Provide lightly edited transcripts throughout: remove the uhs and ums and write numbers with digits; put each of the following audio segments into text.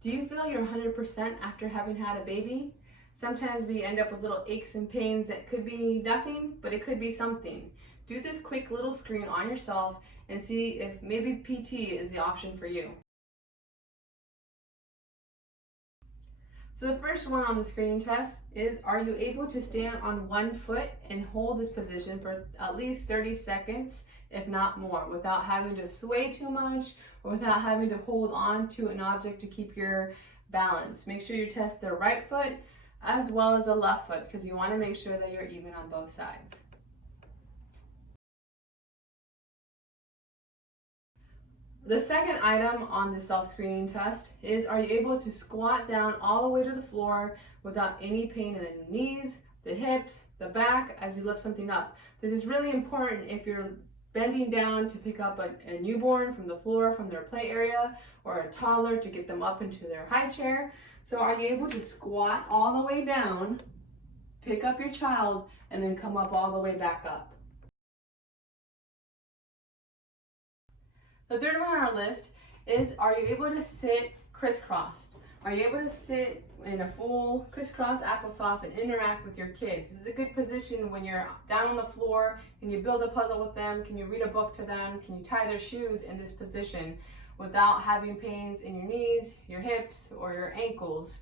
Do you feel you're 100% after having had a baby? Sometimes we end up with little aches and pains that could be nothing, but it could be something. Do this quick little screen on yourself and see if maybe PT is the option for you. So the first one on the screening test is, are you able to stand on one foot and hold this position for at least 30 seconds, if not more, without having to sway too much or without having to hold on to an object to keep your balance. Make sure you test the right foot as well as the left foot because you want to make sure that you're even on both sides. The second item on the self-screening test is, are you able to squat down all the way to the floor without any pain in the knees, the hips, the back as you lift something up? This is really important if you're bending down to pick up a newborn from the floor, from their play area, or a toddler to get them up into their high chair. So are you able to squat all the way down, pick up your child, and then come up all the way back up? The third one on our list is, are you able to sit crisscrossed? Are you able to sit in a full crisscross applesauce and interact with your kids? This is a good position when you're down on the floor and you build a puzzle with them. Can you read a book to them? Can you tie their shoes in this position without having pains in your knees, your hips, or your ankles?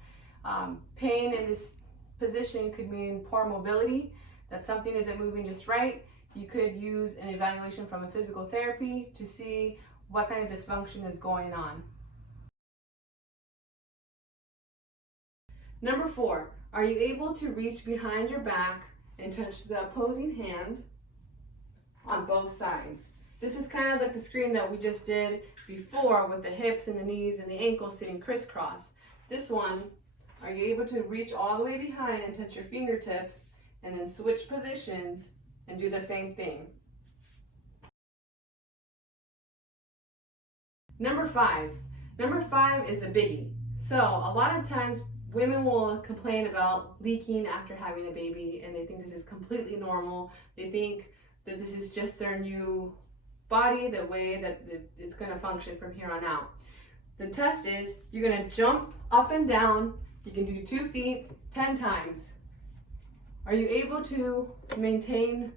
Pain in this position could mean poor mobility, that something isn't moving just right. You could use an evaluation from a physical therapy to see what kind of dysfunction is going on. Number 4, are you able to reach behind your back and touch the opposing hand on both sides? This is kind of like the screen that we just did before with the hips and the knees and the ankles sitting crisscross. This one, are you able to reach all the way behind and touch your fingertips and then switch positions and do the same thing? Number 5 is a biggie. So a lot of times women will complain about leaking after having a baby and they think this is completely normal. They think that this is just their new body, the way that it's going to function from here on out. The test is, you're going to jump up and down. You can do 2 feet 10 times. Are you able to maintain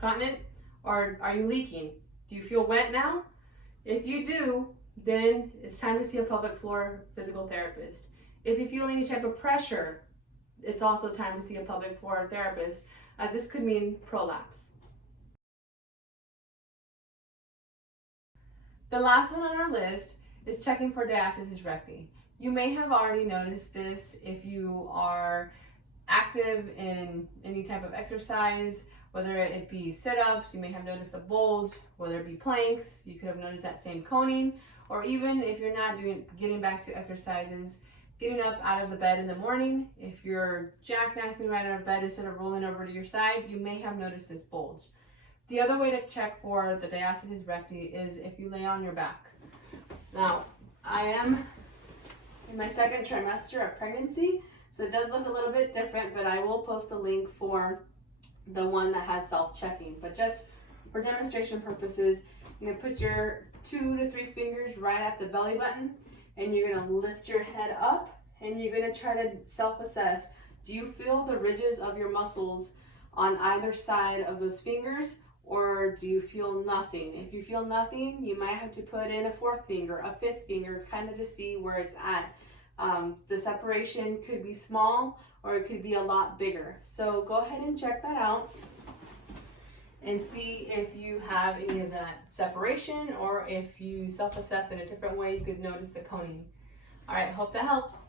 continent, or are you leaking? Do you feel wet now? If you do, then it's time to see a pelvic floor physical therapist. If you feel any type of pressure, it's also time to see a pelvic floor therapist, as this could mean prolapse. The last one on our list is checking for diastasis recti. You may have already noticed this if you are active in any type of exercise, whether it be sit-ups, you may have noticed a bulge, whether it be planks, you could have noticed that same coning, or even if you're not getting back to exercises, getting up out of the bed in the morning, if you're jackknifing right out of bed instead of rolling over to your side, you may have noticed this bulge. The other way to check for the diastasis recti is if you lay on your back. Now, I am in my 2nd trimester of pregnancy, so it does look a little bit different, but I will post a link for the one that has self-checking. But just for demonstration purposes, you're going to put your 2 to 3 fingers right at the belly button, and you're going to lift your head up, and you're going to try to self-assess. Do you feel the ridges of your muscles on either side of those fingers, or do you feel nothing? If you feel nothing, you might have to put in a 4th finger, a 5th finger, kind of to see where it's at. The separation could be small or it could be a lot bigger. So go ahead and check that out and see if you have any of that separation, or if you self-assess in a different way, you could notice the coning. All right, hope that helps.